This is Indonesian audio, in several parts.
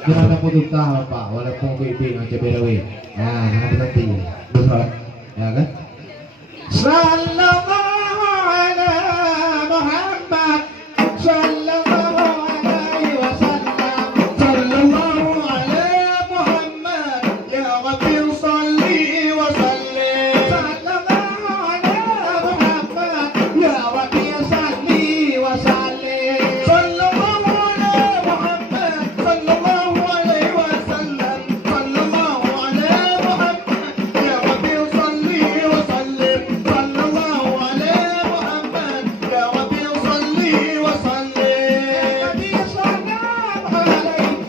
Kita nak putus tahu Pak, walaupun bibi macam berawin. Nah, nanti betul, ya kan? Sallallahu alaihi Muhammad, sallallahu alaihi wasallam, sallallahu alaihi Muhammad, ya Rabbi salli wa sallim, sallallahu alaihi Muhammad, ya Rabbi salli wa sallim, sallallahu alaihi Muhammad, sallallahu alaihi wasallam, sallallahu alaihi Muhammad, ya Rabbi salli wa sallim, sallallahu alaihi Muhammad, ya Rabbi salli wa sallim,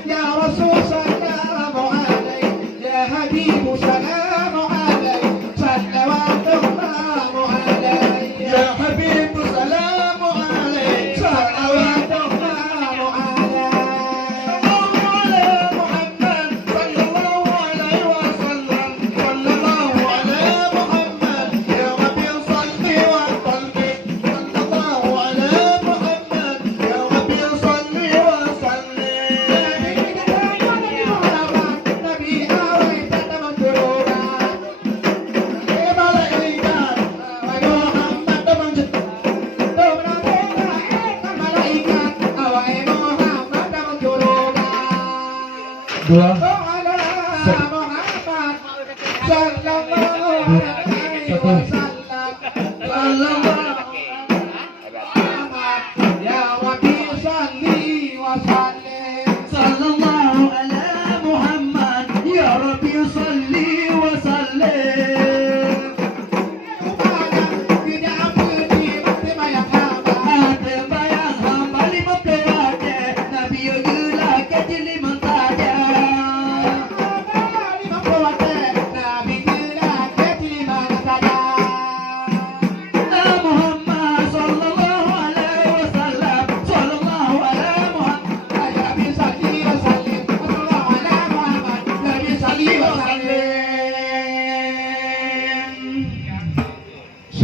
ya Rasul salam alaik, ya Habib salam alaik, salawatullah alaik, ya Habib salam alaik, salawatullah alaik, Muhammad sallallahu alaihi wasallam, sallallahu alaihi Muhammad, ya Rabbi salli wa sallim, sallallahu alaihi Muhammad, ya Rabbi salli wa sallim. Nabi awal kata menjurukan, malaikat, Muhammad menjurukan, malaikat, awal Muhammad menjurukan. Dua.